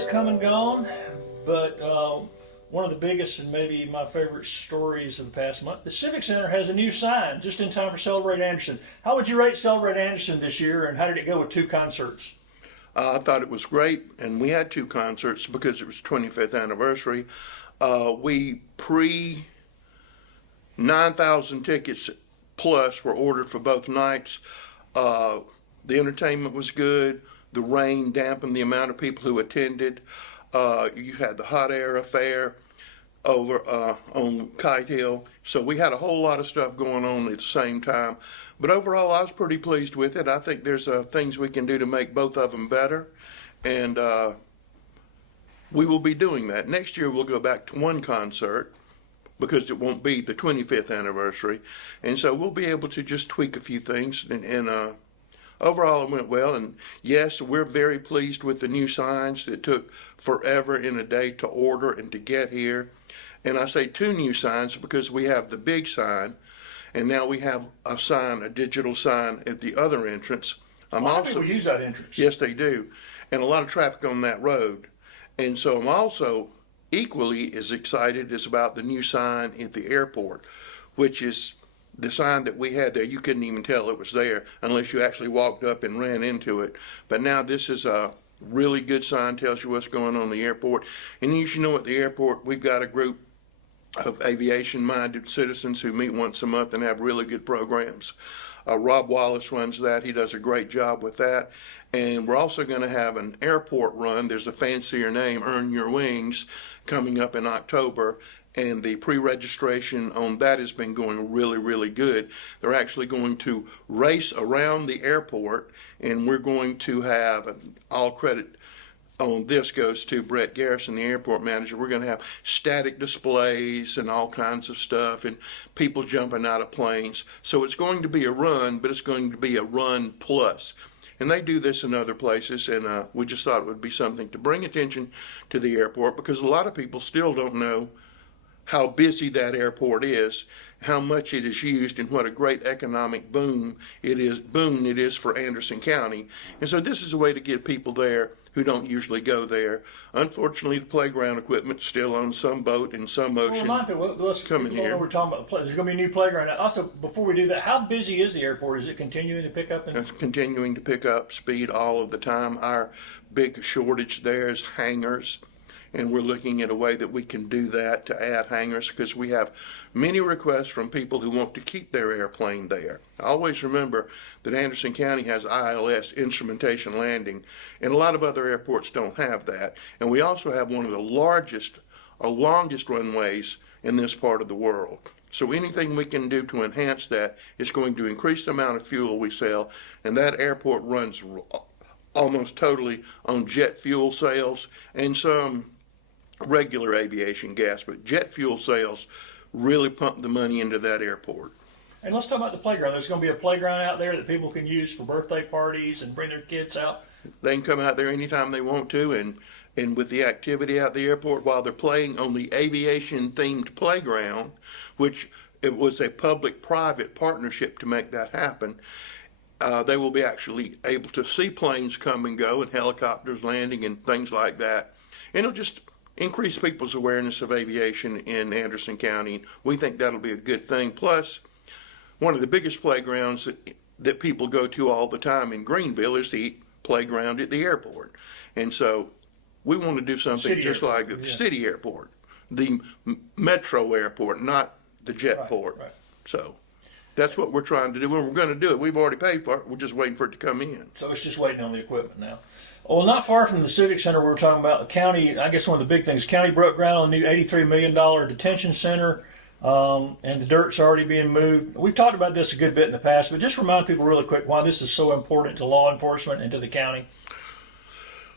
has come and gone, but one of the biggest and maybe my favorite stories of the past month, the Civic Center has a new sign just in time for Celebrate Anderson. How would you rate Celebrate Anderson this year, and how did it go with two concerts? I thought it was great, and we had two concerts because it was 25th anniversary. We 9,000 tickets plus were ordered for both nights. The entertainment was good. The rain dampened the amount of people who attended. You had the hot air affair over on Kite Hill. So we had a whole lot of stuff going on at the same time. But overall, I was pretty pleased with it. I think there's things we can do to make both of them better. And we will be doing that. Next year, we'll go back to one concert because it won't be the 25th anniversary. And so we'll be able to just tweak a few things. And overall, it went well. And yes, we're very pleased with the new signs that took forever and a day to order and to get here. And I say two new signs because we have the big sign, and now we have a sign, a digital sign at the other entrance. A lot of people use that entrance. Yes, they do. And a lot of traffic on that road. And so I'm also equally as excited as about the new sign at the airport, which is the sign that we had there. You couldn't even tell it was there unless you actually walked up and ran into it. But now this is a really good sign, tells you what's going on in the airport. And you should know at the airport, we've got a group of aviation-minded citizens who meet once a month and have really good programs. Rob Wallace runs that. He does a great job with that. And we're also going to have an airport run. There's a fancier name, Earn Your Wings, coming up in October. And the pre-registration on that has been going really, really good. They're actually going to race around the airport, and we're going to have, and all credit on this goes to Brett Garrison, the airport manager. We're going to have static displays and all kinds of stuff and people jumping out of planes. So it's going to be a run, but it's going to be a run plus. And they do this in other places, and we just thought it would be something to bring attention to the airport because a lot of people still don't know how busy that airport is, how much it is used, and what a great economic boon it is for Anderson County. And so this is a way to get people there who don't usually go there. Unfortunately, the playground equipment's still on some boat in some ocean. Well, let's coming here. We're talking about there's going to be a new playground. Also, before we do that, how busy is the airport? Is it continuing to pick up? It's continuing to pick up speed all of the time. Our big shortage there is hangars, and we're looking at a way that we can do that to add hangars because we have many requests from people who want to keep their airplane there. Always remember that Anderson County has ILS, instrumentation landing, and a lot of other airports don't have that. And we also have one of the largest or longest runways in this part of the world. So anything we can do to enhance that is going to increase the amount of fuel we sell, and that airport runs almost totally on jet fuel sales and some regular aviation gas, but jet fuel sales really pump the money into that airport. And let's talk about the playground. There's going to be a playground out there that people can use for birthday parties and bring their kids out. They can come out there anytime they want to, and with the activity at the airport while they're playing on the aviation-themed playground, which it was a public-private partnership to make that happen, they will be actually able to see planes come and go and helicopters landing and things like that. And it'll just increase people's awareness of aviation in Anderson County. We think that'll be a good thing. Plus, one of the biggest playgrounds that people go to all the time in Greenville is the playground at the airport. And so we want to do something just like the city airport, the metro airport, not the jet port. Right. So that's what we're trying to do, and we're going to do it. We've already paid for it. We're just waiting for it to come in. So it's just waiting on the equipment now. Well, not far from the Civic Center, we were talking about the county. I guess one of the big things, county broke ground on a new $83 million detention center, and the dirt's already being moved. We've talked about this a good bit in the past, but just remind people really quick why this is so important to law enforcement and to the county.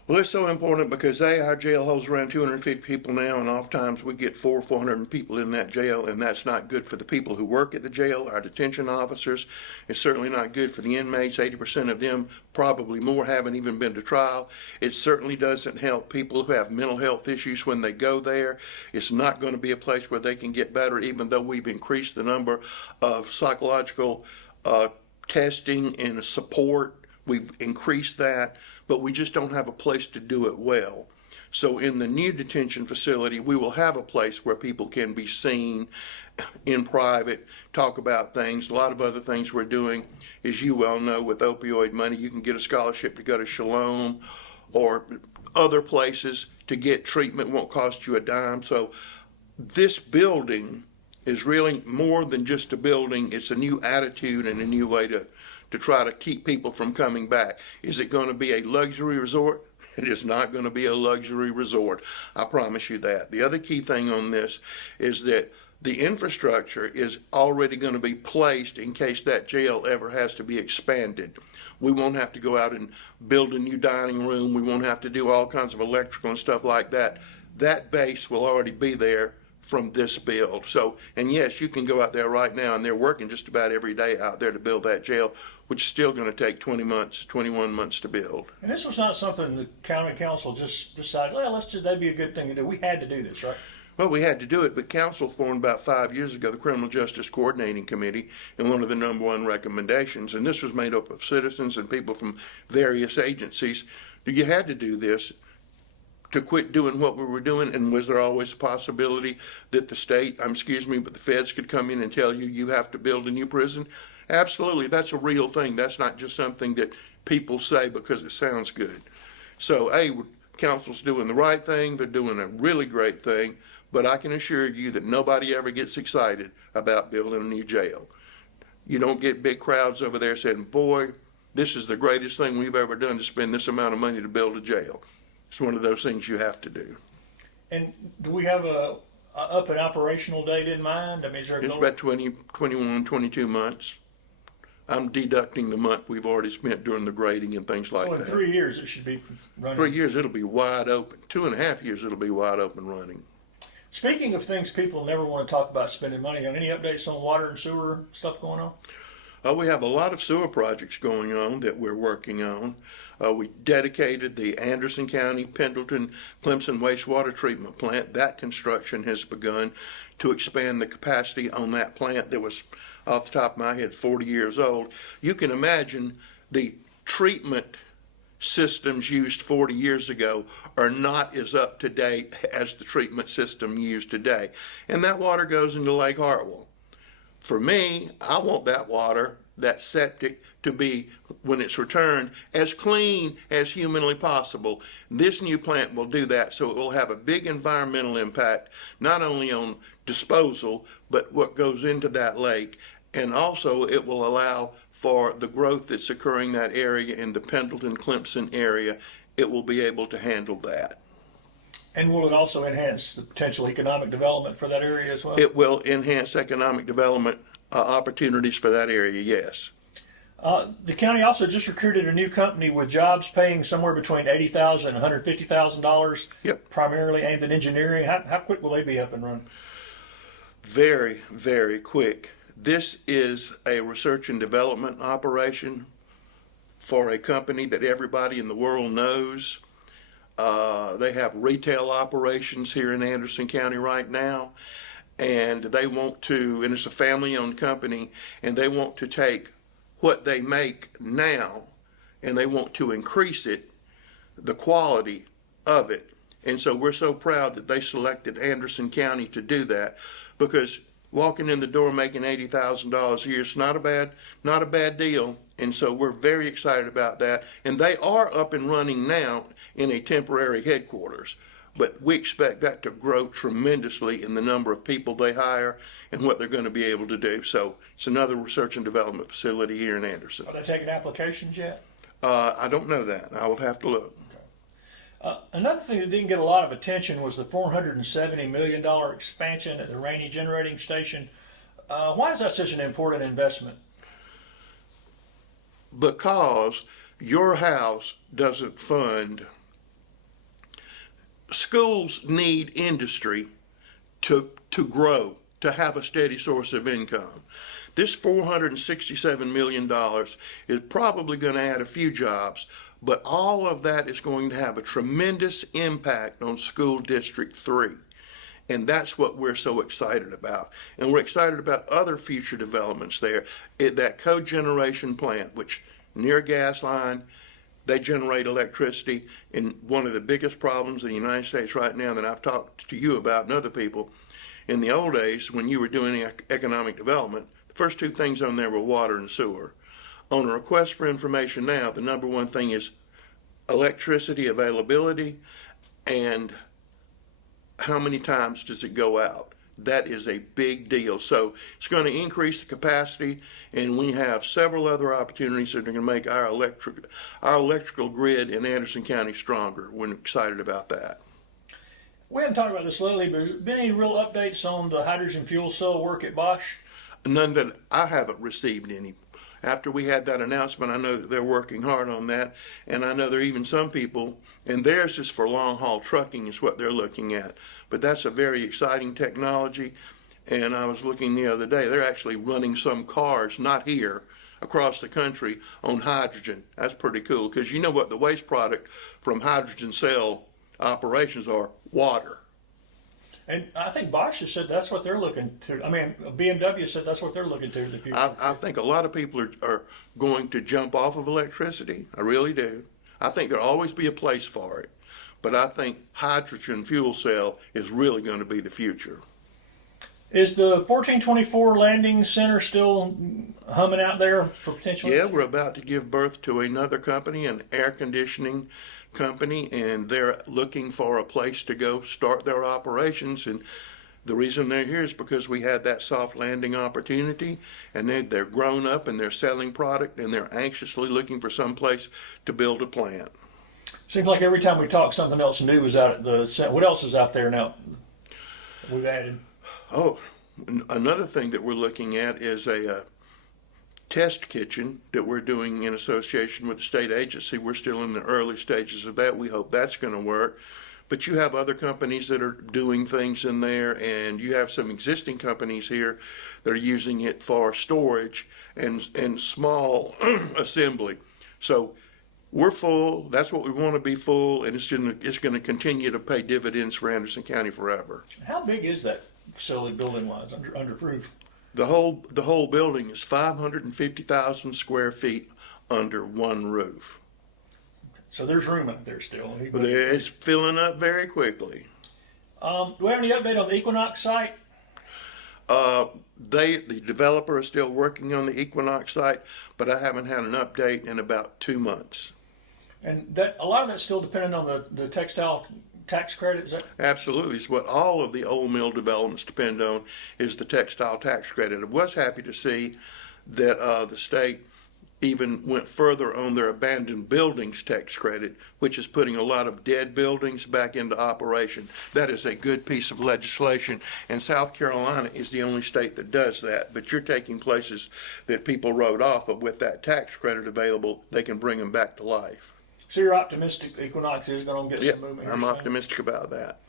Well, it's so important because our jail holds around 250 people now, and oftentimes we get 400 people in that jail, and that's not good for the people who work at the jail, our detention officers. It's certainly not good for the inmates. 80% of them, probably more, haven't even been to trial. It certainly doesn't help people who have mental health issues when they go there. It's not going to be a place where they can get better, even though we've increased the number of psychological testing and support. We've increased that, but we just don't have a place to do it well. So in the new detention facility, we will have a place where people can be seen in private, talk about things. A lot of other things we're doing, as you well know, with opioid money, you can get a scholarship to go to Shalom or other places to get treatment. Won't cost you a dime. So this building is really more than just a building. It's a new attitude and a new way to try to keep people from coming back. Is it going to be a luxury resort? It is not going to be a luxury resort. I promise you that. The other key thing on this is that the infrastructure is already going to be placed in case that jail ever has to be expanded. We won't have to go out and build a new dining room. We won't have to do all kinds of electrical and stuff like that. That base will already be there from this build. So, and yes, you can go out there right now, and they're working just about every day out there to build that jail, which is still going to take 20 months, 21 months to build. And this was not something the county council just decided, well, that'd be a good thing to do. We had to do this, right? Well, we had to do it, but council formed about 5 years ago the Criminal Justice Coordinating Committee, and one of the number one recommendations, and this was made up of citizens and people from various agencies, you had to do this to quit doing what we were doing. And was there always a possibility that the state, but the feds could come in and tell you, you have to build a new prison? Absolutely. That's a real thing. That's not just something that people say because it sounds good. So, council's doing the right thing. They're doing a really great thing. But I can assure you that nobody ever gets excited about building a new jail. You don't get big crowds over there saying, boy, this is the greatest thing we've ever done to spend this amount of money to build a jail. It's one of those things you have to do. And do we have a up and operational date in mind? I mean, is there a It's goal? about 21, 22 months. I'm deducting the month we've already spent doing the grading and things like So in that. 3 years, it should be running. 3 years, it'll be wide open. 2.5 years, it'll be wide open running. Speaking of things people never want to talk about spending money on, any updates on water and sewer stuff going on? We have a lot of sewer projects going on that we're working on. We dedicated the Anderson County, Pendleton, Clemson wastewater treatment plant. That construction has begun to expand the capacity on that plant that was, off the top of my head, 40 years old. You can imagine the treatment systems used 40 years ago are not as up to date as the treatment system used today. And that water goes into Lake Hartwell. For me, I want that water, that septic, to be, when it's returned, as clean as humanly possible. This new plant will do that, so it will have a big environmental impact, not only on disposal, but what goes into that lake. And also it will allow for the growth that's occurring in that area, in the Pendleton, Clemson area. It will be able to handle that. And will it also enhance the potential economic development for that area as well? It will enhance economic development opportunities for that area, yes. The county also just recruited a new company with jobs paying somewhere between $80,000 and $150,000. Yep. Primarily aimed at engineering. How quick will they be up and running? Very, very quick. This is a research and development operation for a company that everybody in the world knows. They have retail operations here in Anderson County right now, and they want to, and it's a family-owned company, and they want to take what they make now, and they want to increase it, the quality of it. And so we're so proud that they selected Anderson County to do that, because walking in the door making $80,000 a year is not a bad deal. And so we're very excited about that. And they are up and running now in a temporary headquarters, but we expect that to grow tremendously in the number of people they hire and what they're going to be able to do. So it's another research and development facility here in Anderson. Are they taking applications yet? I don't know that. I will have to look. Another thing that didn't get a lot of attention was the $470 million expansion at the Rainey Generating Station. Why is that such an important investment? Because your house doesn't fund. Schools need industry to grow, to have a steady source of income. This $467 million is probably going to add a few jobs, but all of that is going to have a tremendous impact on School District 3. And that's what we're so excited about. And we're excited about other future developments there. That cogeneration plant, which near a gas line, they generate electricity. And one of the biggest problems in the United States right now that I've talked to you about and other people, in the old days when you were doing economic development, the first two things on there were water and sewer. On a request for information now, the number one thing is electricity availability and how many times does it go out. That is a big deal. So it's going to increase the capacity, and we have several other opportunities that are going to make our electrical grid in Anderson County stronger. We're excited about that. We haven't talked about this lately, but has there been any real updates on the hydrogen fuel cell work at Bosch? None that I haven't received any. After we had that announcement, I know that they're working hard on that, and I know there are even some people, and theirs is for long haul trucking is what they're looking at. But that's a very exciting technology, and I was looking the other day, they're actually running some cars, not here, across the country on hydrogen. That's pretty cool, because you know what the waste product from hydrogen cell operations are? Water. And I think Bosch has said that's what they're looking to. I mean, BMW said that's what they're looking to in the future. I think a lot of people are going to jump off of electricity. I really do. I think there'll always be a place for it. But I think hydrogen fuel cell is really going to be the future. Is the 1424 Landing Center still humming out there for potential? Yeah, we're about to give birth to another company, an air conditioning company, and they're looking for a place to go start their operations. And the reason they're here is because we had that soft landing opportunity, and they're grown up and they're selling product, and they're anxiously looking for some place to build a plant. Seems like every time we talk, something else new is out at the. What else is out there now? We've added. Oh, another thing that we're looking at is a test kitchen that we're doing in association with the state agency. We're still in the early stages of that. We hope that's going to work. But you have other companies that are doing things in there, and you have some existing companies here that are using it for storage and small assembly. So we're full. That's what we want to be full, and it's going to continue to pay dividends for Anderson County forever. How big is that facility building-wise under roof? The whole building is 550,000 square feet under one roof. So there's room out there still. It's filling up very quickly. Do we have any update on the Equinox site? The developer is still working on the Equinox site, but I haven't had an update in about 2 months. And that a lot of that's still dependent on the textile tax credit, is that? Absolutely. It's what all of the old mill developments depend on is the textile tax credit. I was happy to see that the state even went further on their abandoned buildings tax credit, which is putting a lot of dead buildings back into operation. That is a good piece of legislation, and South Carolina is the only state that does that. But you're taking places that people wrote off, but with that tax credit available, they can bring them back to life. So you're optimistic the Equinox is going to get some movement? I'm optimistic about that.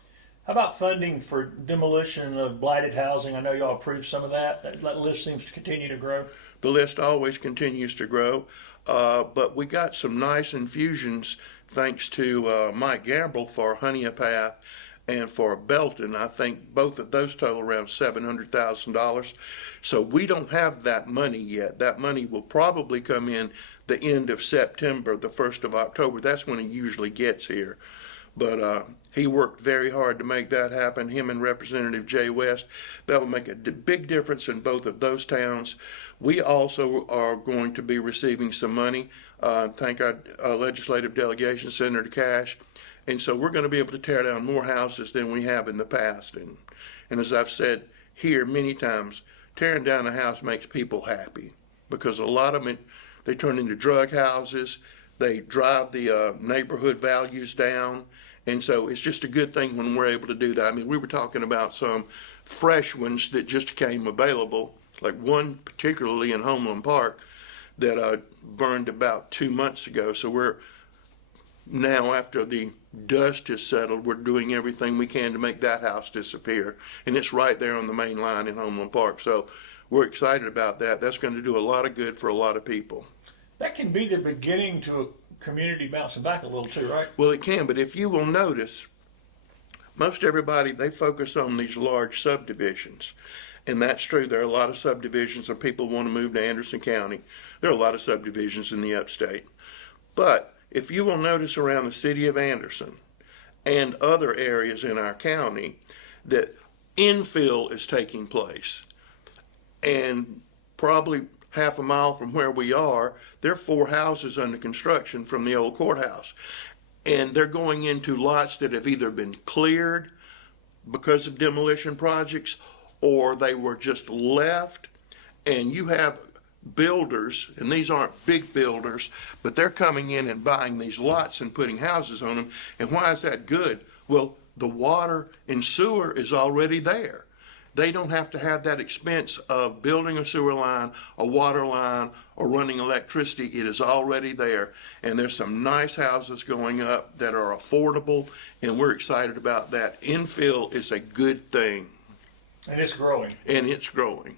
How about funding for demolition of blighted housing? I know y'all approved some of that. That list seems to continue to grow. The list always continues to grow, but we got some nice infusions thanks to Mike Gamble for Honeypath and for Belton. I think both of those total around $700,000. So we don't have that money yet. That money will probably come in the end of September, the 1st of October. That's when it usually gets here. But he worked very hard to make that happen, him and Representative Jay West. That will make a big difference in both of those towns. We also are going to be receiving some money. Thank our legislative delegation, Senator Cash. And so we're going to be able to tear down more houses than we have in the past. And as I've said here many times, tearing down a house makes people happy because a lot of them, they turn into drug houses. They drive the neighborhood values down. And so it's just a good thing when we're able to do that. I mean, we were talking about some fresh ones that just came available, like one particularly in Homeland Park that burned about 2 months ago. So we're now, after the dust is settled, we're doing everything we can to make that house disappear. And it's right there on the main line in Homeland Park. So we're excited about that. That's going to do a lot of good for a lot of people. That can be the beginning to a community bouncing back a little too, right? Well, it can, but if you will notice, most everybody, they focus on these large subdivisions. And that's true. There are a lot of subdivisions and people want to move to Anderson County. There are a lot of subdivisions in the upstate. But if you will notice around the city of Anderson and other areas in our county, that infill is taking place. And probably half a mile from where we are, there are 4 houses under construction from the old courthouse. And they're going into lots that have either been cleared because of demolition projects, or they were just left. And you have builders, and these aren't big builders, but they're coming in and buying these lots and putting houses on them. And why is that good? Well, the water and sewer is already there. They don't have to have that expense of building a sewer line, a water line, or running electricity. It is already there. And there's some nice houses going up that are affordable, and we're excited about that. Infill is a good thing. And it's growing. And it's growing.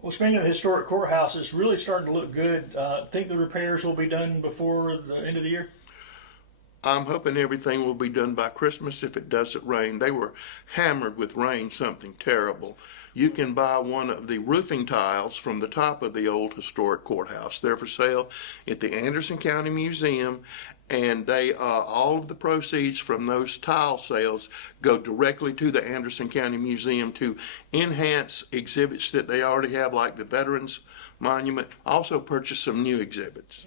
Well, speaking of the historic courthouse, it's really starting to look good. Think the repairs will be done before the end of the year? I'm hoping everything will be done by Christmas if it doesn't rain. They were hammered with rain, something terrible. You can buy one of the roofing tiles from the top of the old historic courthouse. They're for sale at the Anderson County Museum, and they all of the proceeds from those tile sales go directly to the Anderson County Museum to enhance exhibits that they already have, like the Veterans Monument. Also purchase some new exhibits.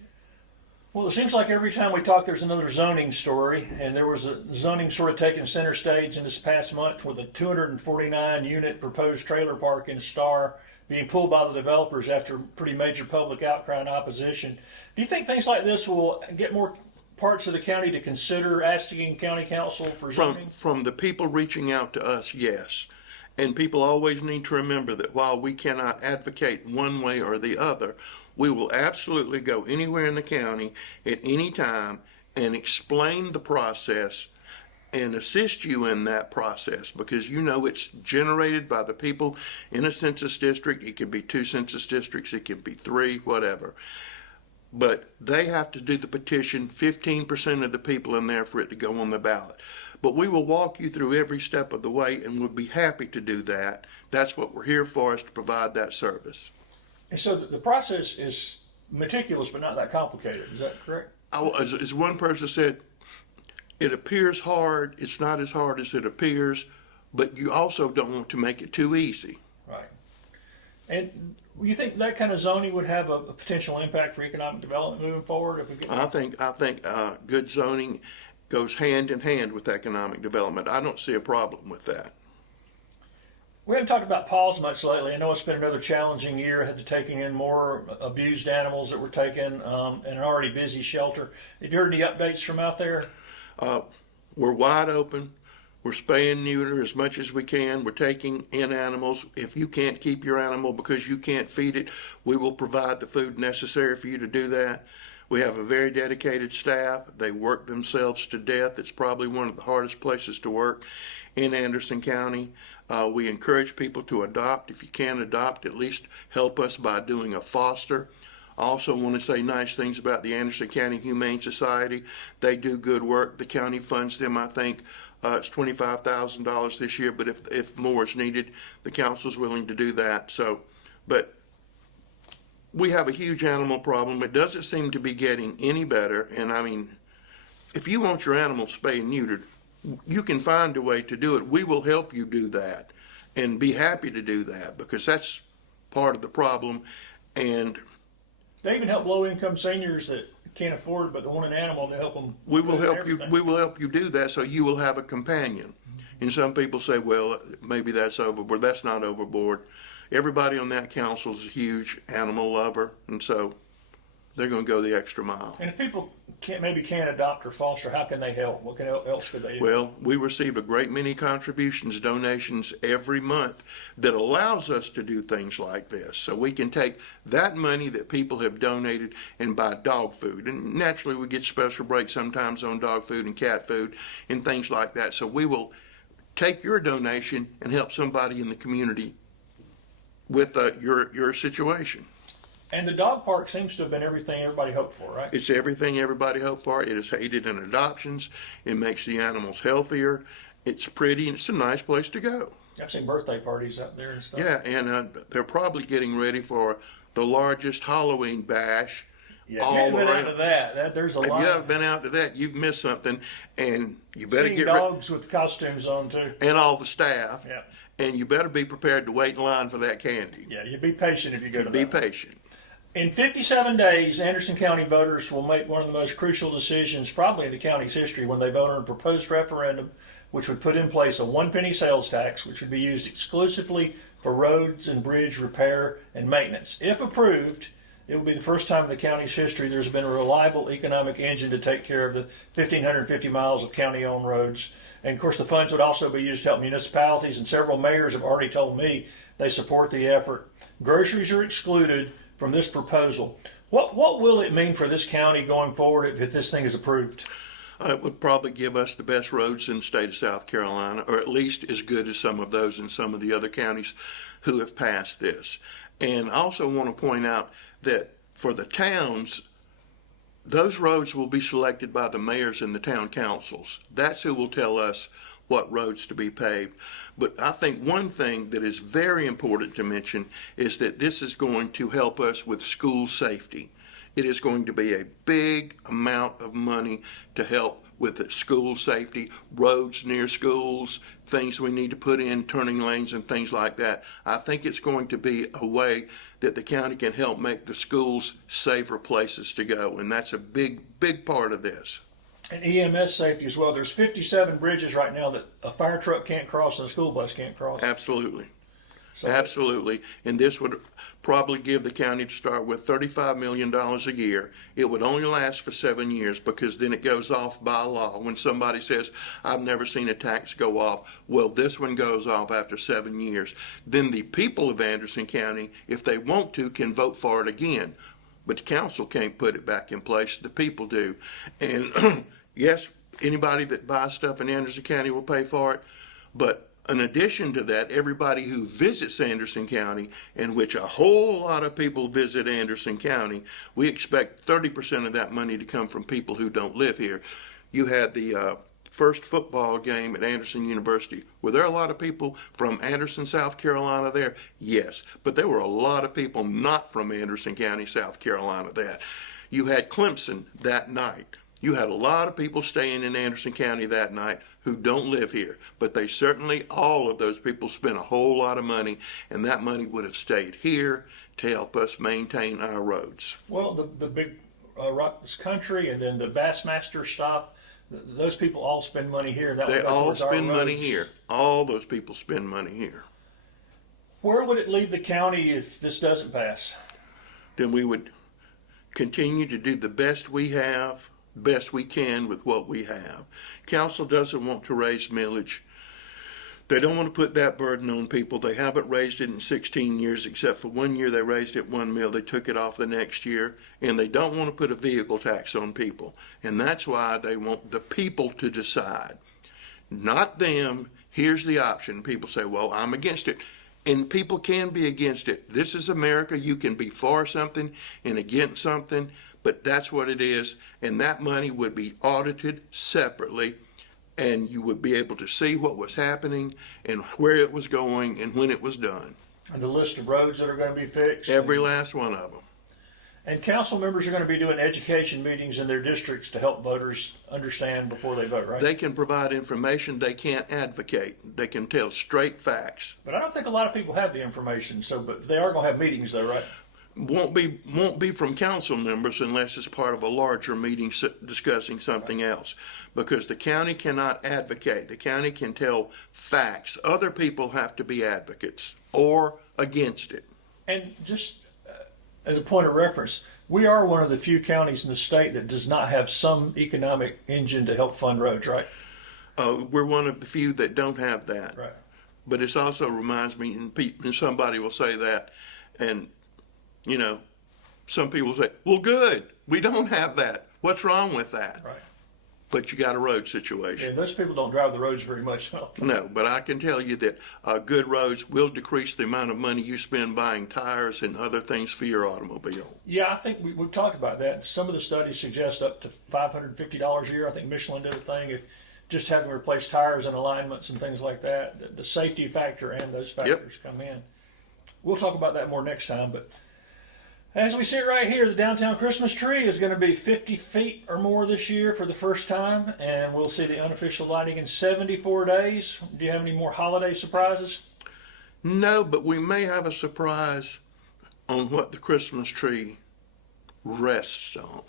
Well, it seems like every time we talk, there's another zoning story, and there was a zoning sort of taking center stage in this past month with a 249-unit proposed trailer park in Star being pulled by the developers after pretty major public outcry and opposition. Do you think things like this will get more parts of the county to consider asking county council for zoning? From the people reaching out to us, yes. And people always need to remember that while we cannot advocate one way or the other, we will absolutely go anywhere in the county at any time and explain the process and assist you in that process, because you know it's generated by the people in a census district. It could be 2 census districts, it could be 3, whatever. But they have to do the petition, 15% of the people in there for it to go on the ballot. But we will walk you through every step of the way, and we'll be happy to do that. That's what we're here for, is to provide that service. And so the process is meticulous but not that complicated. Is that correct? As one person said, it appears hard. It's not as hard as it appears, but you also don't want to make it too easy. Right. And you think that kind of zoning would have a potential impact for economic development moving forward? If we get... I think good zoning goes hand in hand with economic development. I don't see a problem with that. We haven't talked about PAWs much lately. I know it's been another challenging year, had to taking in more abused animals that were taken in an already busy shelter. Have you heard any updates from out there? We're wide open. We're spaying and neuter as much as we can. We're taking in animals. If you can't keep your animal because you can't feed it, we will provide the food necessary for you to do that. We have a very dedicated staff. They work themselves to death. It's probably one of the hardest places to work in Anderson County. We encourage people to adopt. If you can't adopt, at least help us by doing a foster. I also want to say nice things about the Anderson County Humane Society. They do good work. The county funds them, I think. It's $25,000 this year, but if more is needed, the council's willing to do that. But we have a huge animal problem. It doesn't seem to be getting any better. And I mean, if you want your animal spayed and neutered, you can find a way to do it. We will help you do that and be happy to do that, because that's part of the problem. And they even help low-income seniors that can't afford but they want an animal. They help them. We will help you. We will help you do that, so you will have a companion. And some people say, well, maybe that's overboard. That's not overboard. Everybody on that council is a huge animal lover, and so they're going to go the extra mile. And if people can't adopt or foster, how can they help? What else could they do? Well, we receive a great many contributions, donations every month that allows us to do things like this. So we can take that money that people have donated and buy dog food. And naturally, we get special breaks sometimes on dog food and cat food and things like that. So we will take your donation and help somebody in the community with your situation. And the dog park seems to have been everything everybody hoped for, right? It's everything everybody hoped for. It is aided in adoptions. It makes the animals healthier. It's pretty, and it's a nice place to go. I've seen birthday parties out there and stuff. Yeah, and they're probably getting ready for the largest Halloween bash Yeah, if you all haven't been out around. to that, there's a If lot. you haven't been out to that, you've missed something, and you better Seeing get dogs with costumes on too. and all the staff, Yeah, and you better be prepared to wait in line for that candy. yeah. You be patient if you go to Be that. patient. In 57 days, Anderson County voters will make one of the most crucial decisions probably in the county's history when they vote on a proposed referendum which would put in place a 1 penny sales tax which would be used exclusively for roads and bridge repair and maintenance. If approved, it will be the first time in the county's history there's been a reliable economic engine to take care of the 1,550 miles of county-owned roads. And of course, the funds would also be used to help municipalities, and several mayors have already told me they support the effort. Groceries are excluded from this proposal. What will it mean for this county going forward if this thing is approved? It would probably give us the best roads in the state of South Carolina, or at least as good as some of those in some of the other counties who have passed this. And I also want to point out that for the towns, those roads will be selected by the mayors and the town councils. That's who will tell us what roads to be paved. But I think one thing that is very important to mention is that this is going to help us with school safety. It is going to be a big amount of money to help with the school safety, roads near schools, things we need to put in, turning lanes and things like that. I think it's going to be a way that the county can help make the schools safer places to go, and that's a big, big part of this. And EMS safety as well. There's 57 bridges right now that a fire truck can't cross and a school bus can't cross. Absolutely. So Absolutely. And this would probably give the county to start with $35 million a year. It would only last for 7 years because then it goes off by law. When somebody says, I've never seen a tax go off, well, this one goes off after 7 years. Then the people of Anderson County, if they want to, can vote for it again. But the council can't put it back in place. The people do. And yes, anybody that buys stuff in Anderson County will pay for it. But in addition to that, everybody who visits Anderson County, in which a whole lot of people visit Anderson County, we expect 30% of that money to come from people who don't live here. You had the first football game at Anderson University. Were there a lot of people from Anderson, South Carolina there? Yes, but there were a lot of people not from Anderson County, South Carolina there. You had Clemson that night. You had a lot of people staying in Anderson County that night who don't live here, but they certainly, all of those people spent a whole lot of money, and that money would have stayed here to help us maintain our roads. well, the big Ruckus Country and then the Bassmaster stuff, those people all spend money here. That They would go all towards our spend money roads. here. All those people spend money here. Where would it leave the county if this doesn't pass? Then we would continue to do the best we have, best we can with what we have. Council doesn't want to raise millage. They don't want to put that burden on people. They haven't raised it in 16 years, except for 1 year they raised it 1 mil. They took it off the next year, and they don't want to put a vehicle tax on people. And that's why they want the people to decide, not them. Here's the option. People say, well, I'm against it. And people can be against it. This is America. You can be for something and against something, but that's what it is. And that money would be audited separately, and you would be able to see what was happening and where it was going and when it was done. And the list of roads that are going to be fixed? Every last one of them. And council members are going to be doing education meetings in their districts to help voters understand before they vote, right? They can provide information. They can't advocate. They can tell straight facts. But I don't think a lot of people have the information, but they are going to have meetings though, right? Won't be from council members unless it's part of a larger meeting discussing something else, because the county cannot advocate. The county can tell facts. Other people have to be advocates or against it. And just as a point of reference, we are one of the few counties in the state that does not have some economic engine to help fund roads, right? We're one of the few that don't have that. Right. But it also reminds me, and somebody will say that, and you know, some people say, well, good, we don't have that. What's wrong with that? Right. But you got a road situation. And those people don't drive the roads very much. No, but I can tell you that good roads will decrease the amount of money you spend buying tires and other things for your automobile. Yeah, I think we've talked about that. Some of the studies suggest up to $550 a year. I think Michelin did a thing if just having to replace tires and alignments and things like that. The safety factor and those factors come in. We'll talk about that more next time, but As we sit right here, the downtown Christmas tree is going to be 50 feet or more this year for the first time, and we'll see the unofficial lighting in 74 days. Do you have any more holiday surprises? No, but we may have a surprise on what the Christmas tree rests on.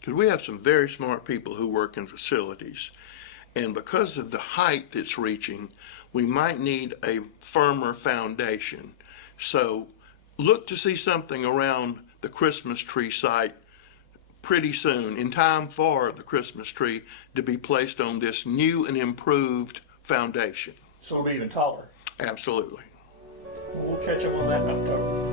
Because we have some very smart people who work in facilities. And because of the height it's reaching, we might need a firmer foundation. So look to see something around the Christmas tree site pretty soon, in time for the Christmas tree to be placed on this new and improved foundation. So it'll be even taller. Absolutely. We'll catch up on that in October.